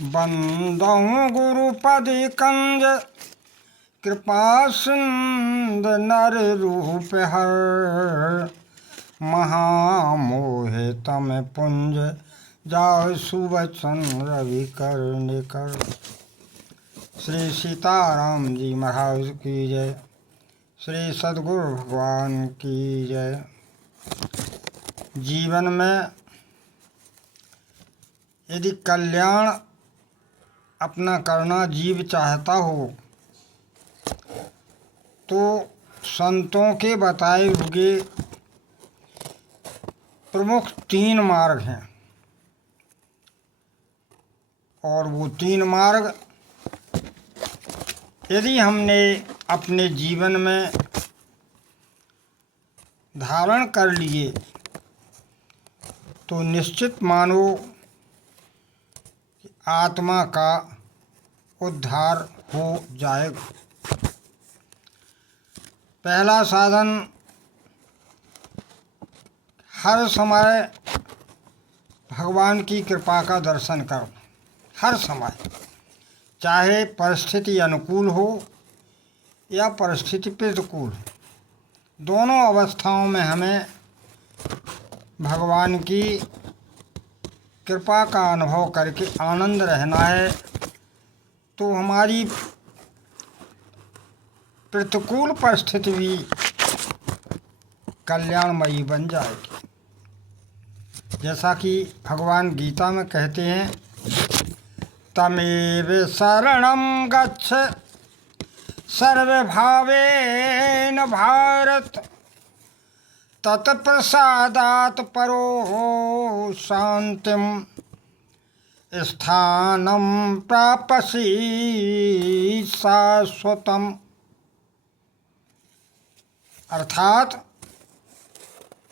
बंदहु गुरुपद कंज कृपा सिंध नर रूप हर महामोहे तम पुंज जाओ सुवचन रवि कर निकर। श्री सीताराम जी महाराज की जय। श्री सद्गुरु भगवान की जय। जीवन में यदि कल्याण अपना करना जीव चाहता हो तो संतों के बताए हुए प्रमुख 3 मार्ग हैं, और वो 3 मार्ग यदि हमने अपने जीवन में धारण कर लिए तो निश्चित मानो आत्मा का उद्धार हो जाएगा। पहला साधन, हर समय भगवान की कृपा का दर्शन करो। हर समय, चाहे परिस्थिति अनुकूल हो या परिस्थिति प्रतिकूल, दोनों अवस्थाओं में हमें भगवान की कृपा का अनुभव करके आनंद रहना है, तो हमारी प्रतिकूल परिस्थिति भी कल्याणमयी बन जाएगी। जैसा कि भगवान गीता में कहते हैं, तमेव शरणं गच्छ सर्वभावेन भारत तत्प्रसादात् परो शांतिम स्थानं प्रापसि शाश्वतम्। अर्थात,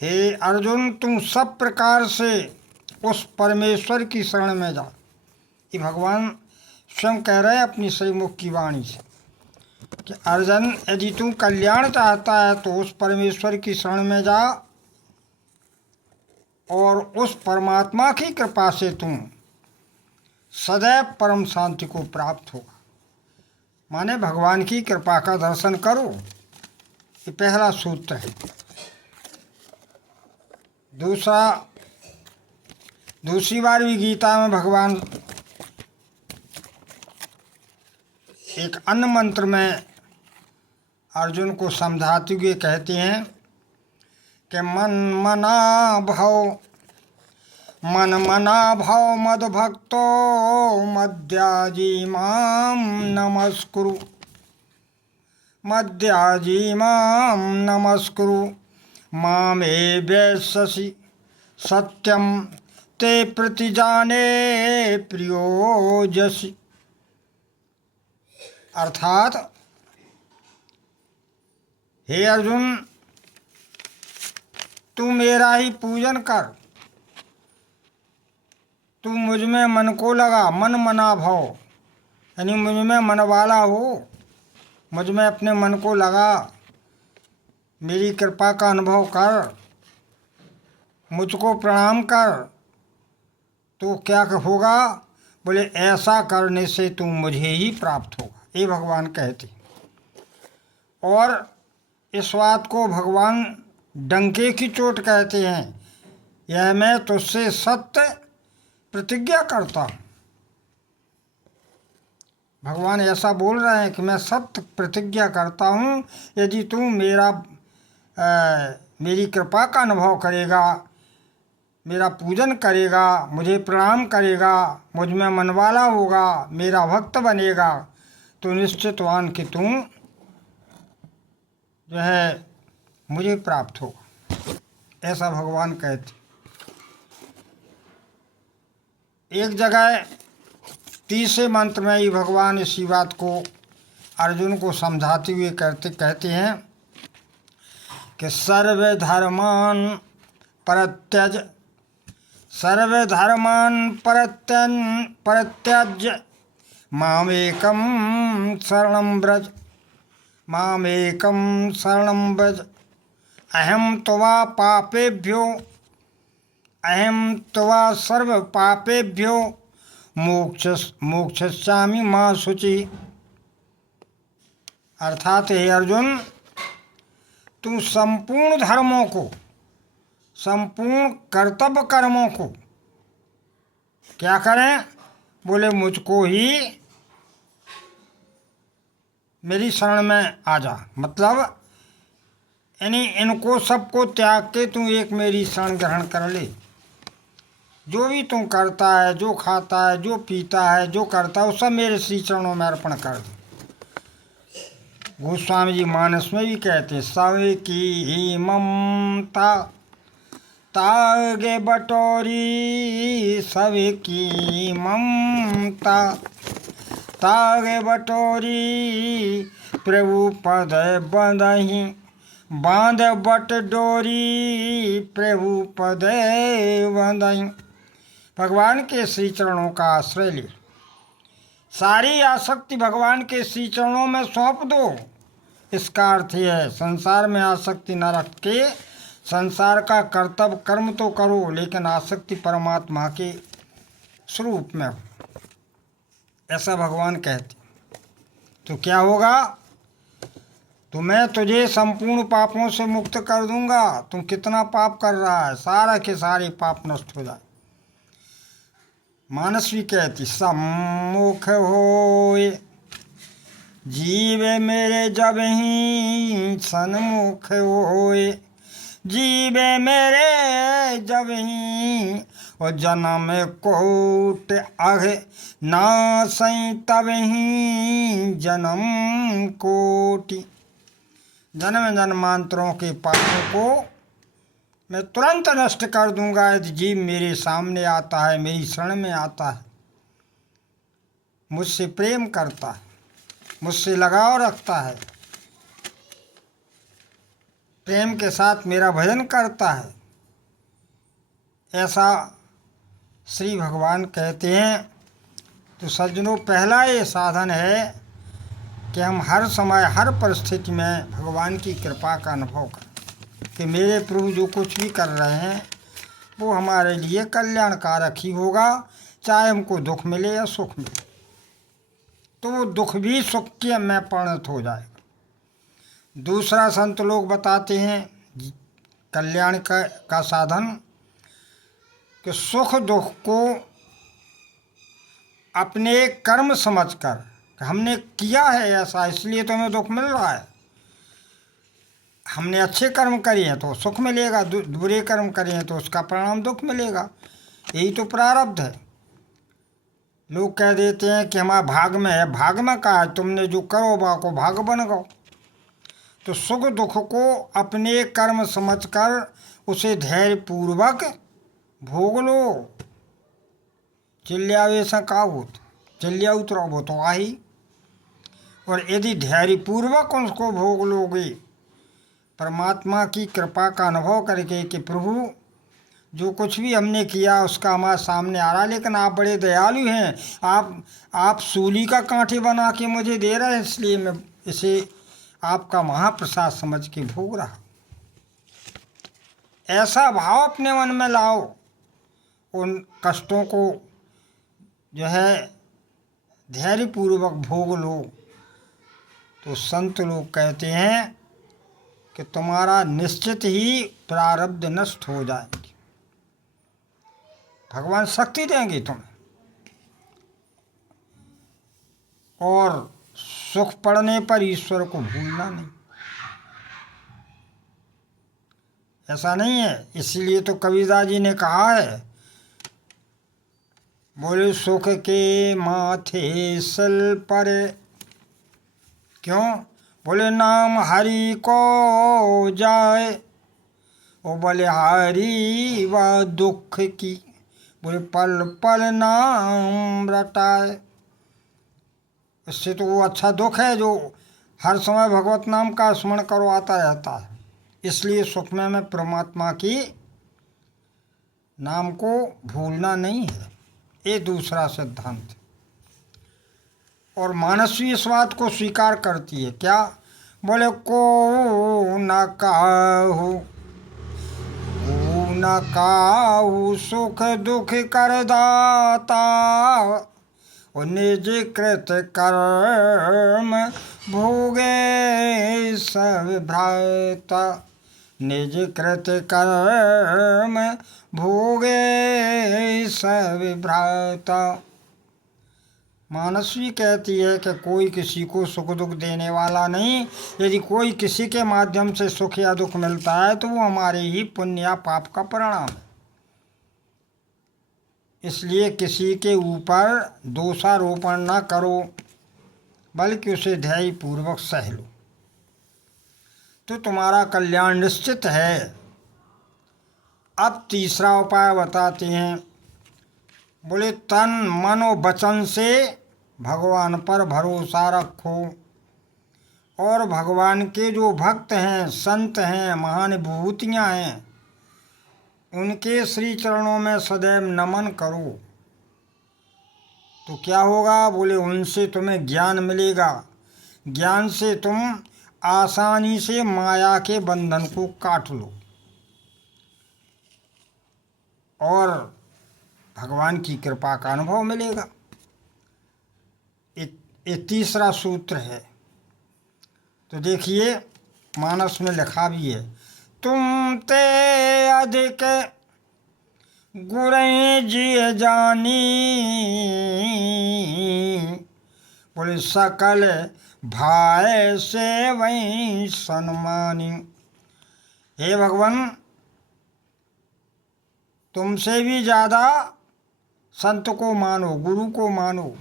हे अर्जुन, तुम सब प्रकार से उस परमेश्वर की शरण में जाओ। ये भगवान स्वयं कह रहे हैं अपनी श्रीमुख की वाणी से कि अर्जुन, यदि तू कल्याण चाहता है तो उस परमेश्वर की शरण में जा, और उस परमात्मा की कृपा से तुम सदैव परम शांति को प्राप्त होगा। माने भगवान की कृपा का दर्शन करो, ये पहला सूत्र है। दूसरी बार भी गीता में भगवान एक अन्य मंत्र में अर्जुन को समझाते हुए कहते हैं कि मन मना भव मद भक्तो मद्याजी माम नमस्कुरु मामे वैश्यसि सत्यम ते प्रतिजाने प्रियोजसि। अर्थात, हे अर्जुन, तू मेरा ही पूजन कर, तू मुझ में मन को लगा, मन मना भव, यानी मुझ में मन वाला हो, मुझ में अपने मन को लगा, मेरी कृपा का अनुभव कर, मुझको प्रणाम कर, तो क्या होगा? बोले, ऐसा करने से तू मुझे ही प्राप्त होगा, ये भगवान कहते। और इस बात को भगवान डंके की चोट कहते हैं, यह मैं तुझसे सत्य प्रतिज्ञा करता हूँ। भगवान ऐसा बोल रहे हैं कि मैं सत्य प्रतिज्ञा करता हूँ, यदि तू मेरी कृपा का अनुभव करेगा, मेरा पूजन करेगा, मुझे प्रणाम करेगा, मुझ में मनवाला होगा, मेरा भक्त बनेगा, तो निश्चितवान कि तू जो है मुझे प्राप्त होगा, ऐसा भगवान कहते। एक जगह तीसरे मंत्र में ही भगवान इसी बात को अर्जुन को समझाते हुए कहते हैं कि सर्वधर्मान् परित्यज्य मामेकं शरणं व्रज अहम त्वा सर्व पापेभ्यो मोक्षस्यामि मां शुचि। अर्थात हे अर्जुन, तू संपूर्ण धर्मों को, संपूर्ण कर्तव्य कर्मों को क्या करें? बोले मुझको ही मेरी शरण में आ जा। मतलब यानी इनको सबको त्याग के तू एक मेरी शरण ग्रहण कर ले। जो भी तू करता है, जो खाता है, जो पीता है, जो करता है, वो सब मेरे श्री चरणों में अर्पण कर दे। गोस्वामी जी मानस में भी कहते, सब की ममता तागे बटोरी, सब की ममता तागे बटोरी, प्रभु पद बंदहि बांध बट डोरी, प्रभु पद बंदहि। भगवान के श्री चरणों का आश्रय ले, सारी आसक्ति भगवान के श्री चरणों में सौंप दो। इसका अर्थ यह है, संसार में आसक्ति न रख के संसार का कर्तव्य कर्म तो करो, लेकिन आसक्ति परमात्मा के स्वरूप में हो, ऐसा भगवान कहते। तो क्या होगा? तो मैं तुझे संपूर्ण पापों से मुक्त कर दूंगा। तुम कितना पाप कर रहा है, सारा के सारे पाप नष्ट हो जाए। मानस भी कहती, सम्मुख होए जीवे मेरे जब ही सन्मुख होए, जीवे मेरे जब ही और जन्म कोट अघ नासई तब ही जन्म कोटि। जन्म जन्मांतरों के पापों को मैं तुरंत नष्ट कर दूंगा यदि जीव मेरे सामने आता है, मेरी शरण में आता है, मुझसे प्रेम करता है, मुझसे लगाव रखता है, प्रेम के साथ मेरा भजन करता है। ऐसा श्री भगवान कहते हैं। तो सज्जनों, पहला ये साधन है कि हम हर समय हर परिस्थिति में भगवान की कृपा का अनुभव करें कि मेरे प्रभु जो कुछ भी कर रहे हैं वो हमारे लिए कल्याणकारक ही होगा, चाहे हमको दुख मिले या सुख मिले। तो वो दुख भी सुख के में परिणत हो जाएगा। दूसरा संत लोग बताते हैं कल्याण का साधन कि सुख दुख को अपने कर्म समझकर कि हमने किया है ऐसा, इसलिए तो हमें दुख मिल रहा है। हमने अच्छे कर्म करे हैं तो सुख मिलेगा, बुरे कर्म करे हैं तो उसका परिणाम दुख मिलेगा। यही तो प्रारब्ध है। लोग कह देते हैं कि हमारा भाग में है। भाग में कहा है? तुमने जो करो बाको भाग बन गो। तो सुख दुख को अपने कर्म समझकर उसे धैर्यपूर्वक भोग लो। चिल्लावे से का होत, चिल्लिया उतरो वो तो आई। और यदि धैर्यपूर्वक उसको भोग लोगे, परमात्मा की कृपा का अनुभव करके कि प्रभु जो कुछ भी हमने किया उसका हमारे सामने आ रहा, लेकिन आप बड़े दयालु हैं, आप सूली का कांटे बना के मुझे दे रहे हैं, इसलिए मैं इसे आपका महाप्रसाद समझ के भोग रहा। ऐसा भाव अपने मन में लाओ, उन कष्टों को जो है धैर्यपूर्वक भोग लो। तो संत लोग कहते हैं कि तुम्हारा निश्चित ही प्रारब्ध नष्ट हो जाएंगे। भगवान शक्ति देंगे तुम्हें। और सुख पड़ने पर ईश्वर को भूलना नहीं। ऐसा नहीं है। इसलिए तो कबीरदास जी ने कहा है, बोले सुख के माथे सल पर, क्यों? बोले नाम हरि को जाए, ओ बलिहारी व दुख की, बोले पल पल नाम रटाए। इससे तो वो अच्छा दुख है जो हर समय भगवत नाम का स्मरण करो आता रहता है। इसलिए सुख में हमें परमात्मा की नाम को भूलना नहीं है। ये दूसरा सिद्धांत। और मानस भी इस बात को स्वीकार करती है। क्या? बोले को न काहू, को न काहू सुख दुख कर दाता, निज कृत कर्म भोगे सब भ्राता, निज कृत कर्म भोगे सब भ्राता। मानसवी कहती है कि कोई किसी को सुख दुख देने वाला नहीं। यदि कोई किसी के माध्यम से सुख या दुख मिलता है तो वो हमारे ही पुण्य या पाप का परिणाम है। इसलिए किसी के ऊपर दोषारोपण न करो, बल्कि उसे धैर्यपूर्वक सह लो, तो तुम्हारा कल्याण निश्चित है। अब तीसरा उपाय बताते हैं। बोले तन मन और वचन से भगवान पर भरोसा रखो, और भगवान के जो भक्त हैं, संत हैं, महान विभूतियाँ हैं, उनके श्री चरणों में सदैव नमन करो। तो क्या होगा? बोले उनसे तुम्हें ज्ञान मिलेगा। ज्ञान से तुम आसानी से माया के बंधन को काट लो, और भगवान की कृपा का अनुभव मिलेगा। ये तीसरा सूत्र है। तो देखिए मानस में लिखा भी है, तुम ते अधिक गुरे जिय जानी, बोले सकल भाई से वही सन्मानी। हे भगवान, तुमसे भी ज़्यादा संत को मानो, गुरु को मानो,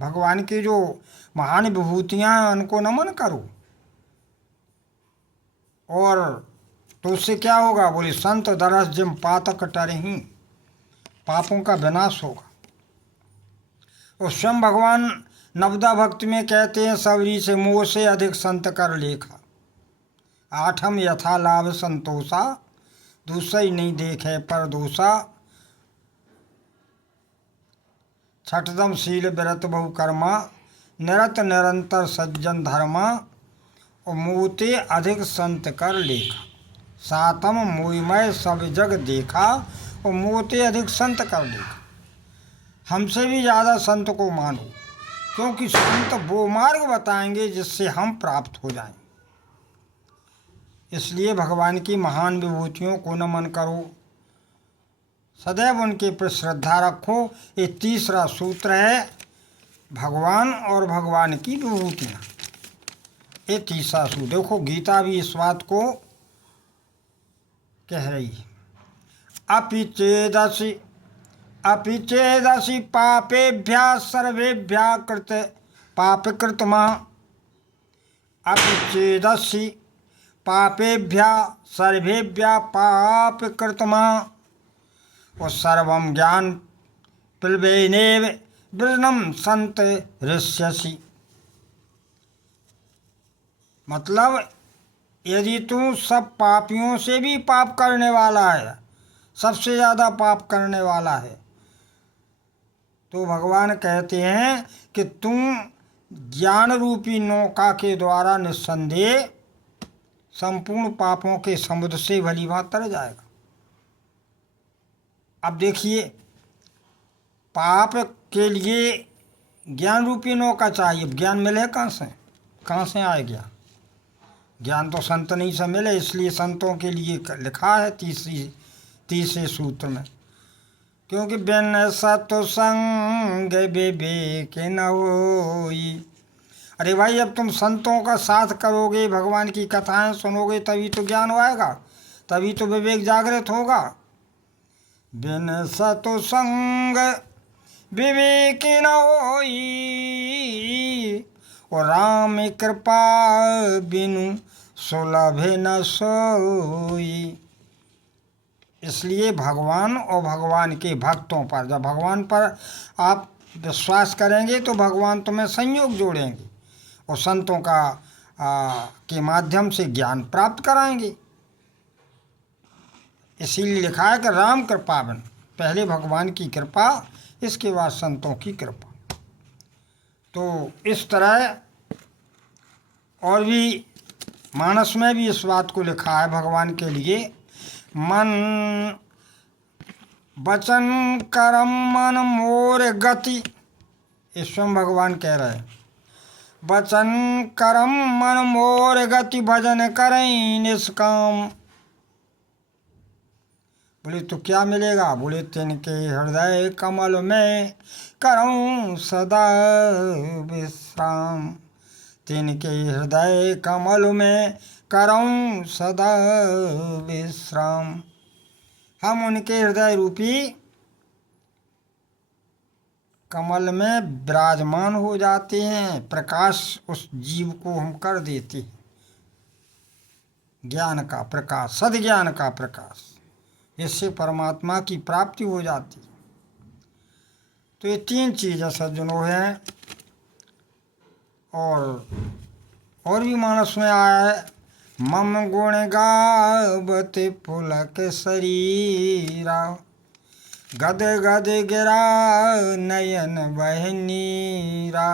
भगवान की जो महान विभूतियाँ हैं उनको नमन करो। और तो उससे क्या होगा? बोले संत दरस जिम पातक टरहीं, पापों का विनाश होगा। और स्वयं भगवान नवदा भक्ति में कहते हैं, सबरी से मोह से अधिक संत कर लेखा, आठम यथा लाभ संतोषा, दूसरी नहीं देखे पर दोषा, छठदम शील व्रत बहु कर्मा, निरत निरंतर सज्जन धर्मा, और मोते अधिक संत कर लेखा, सातम मोहिमय सब जग देखा, और मोते अधिक संत कर लेखा। हमसे भी ज़्यादा संत को मानो, क्योंकि संत वो मार्ग बताएंगे जिससे हम प्राप्त हो जाएं। इसलिए भगवान की महान विभूतियों को नमन करो, सदैव उनके पर श्रद्धा रखो। ये तीसरा सूत्र है, भगवान और भगवान की विभूतियाँ। ये तीसरा सूत्र देखो, गीता भी इस बात को कह रही है। अपि चेदसि पापेभ्यः सर्वेभ्यः कृत पापकृतमा, अपि चेदसि पापेभ्यः सर्वेभ्यः पापकृतमा, और सर्वं ज्ञान प्लवेनेव वृणम संत ऋष्यसि। मतलब यदि तू सब पापियों से भी पाप करने वाला है, सबसे ज़्यादा पाप करने वाला है, तो भगवान कहते हैं कि तुम ज्ञान रूपी नौका के द्वारा निस्संदेह संपूर्ण पापों के समुद्र से भली भांति तर जाएगा। अब देखिए, पाप के लिए ज्ञान रूपी नौका चाहिए। ज्ञान मिले कहाँ से आए ज्ञान? ज्ञान तो संत नहीं से मिले, इसलिए संतों के लिए लिखा है तीसरे सूत्र में, क्योंकि बिन सत्संग विवेक न होई। अरे भाई, अब तुम संतों का साथ करोगे, भगवान की कथाएं सुनोगे, तभी तो ज्ञान आएगा, तभी तो विवेक जागृत होगा। बिन सत्संग विवेक न होई, और राम कृपा बिनु सुलभ न सोई। इसलिए भगवान और भगवान के भक्तों पर, जब भगवान पर आप विश्वास करेंगे तो भगवान तुम्हें संयोग जोड़ेंगे, और संतों के माध्यम से ज्ञान प्राप्त कराएंगे। इसीलिए लिखा है कि राम कृपा बिन, पहले भगवान की कृपा, इसके बाद संतों की कृपा। तो इस तरह और भी मानस में भी इस बात को लिखा है भगवान के लिए, मन वचन कर्म मन मोर गति, ये स्वयं भगवान कह रहे हैं। वचन कर्म मन मोर गति, भजन करें निष्काम। बोले तो क्या मिलेगा? बोले तिनके हृदय कमल में करऊं सदा विश्राम। तिनके हृदय कमल में करऊं सदा विश्राम। हम उनके हृदय रूपी कमल में विराजमान हो जाते हैं, प्रकाश उस जीव को हम कर देते हैं, ज्ञान का प्रकाश, सद्ज्ञान का प्रकाश, इससे परमात्मा की प्राप्ति हो जाती। तो ये तीन चीज़ें सज्जनों हैं। और भी मानस में आया है, मम गुण गावत पुलक शरीरा, गद गद गिरा नयन बह नीरा।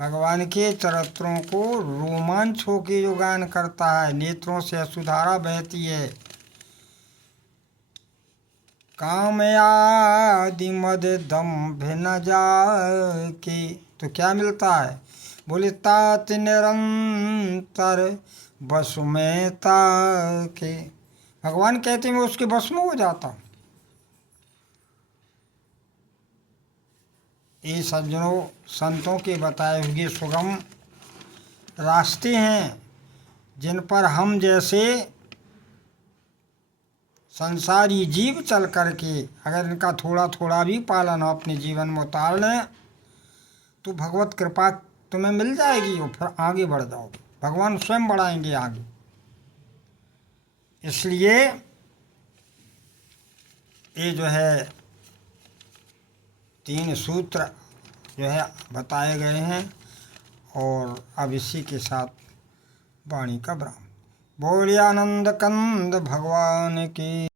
भगवान के चरित्रों को रोमांच होकर जो गान करता है, नेत्रों से अश्रुधारा बहती है। काम आदि मद दम्भ न जाके, तो क्या मिलता है? बोले तात निरंतर बस में ताके। भगवान कहते हैं मैं उसके बस में हो जाता हूँ। ये सज्जनों संतों के बताए हुए सुगम रास्ते हैं, जिन पर हम जैसे संसारी जीव चल करके अगर इनका थोड़ा थोड़ा भी पालन अपने जीवन में उतार लें तो भगवत कृपा तुम्हें मिल जाएगी और फिर आगे बढ़ जाओगे, भगवान स्वयं बढ़ाएंगे आगे। इसलिए ये जो है तीन सूत्र जो है बताए गए हैं। और अब इसी के साथ वाणी का विराम। बोलिए आनंद कंद भगवान की।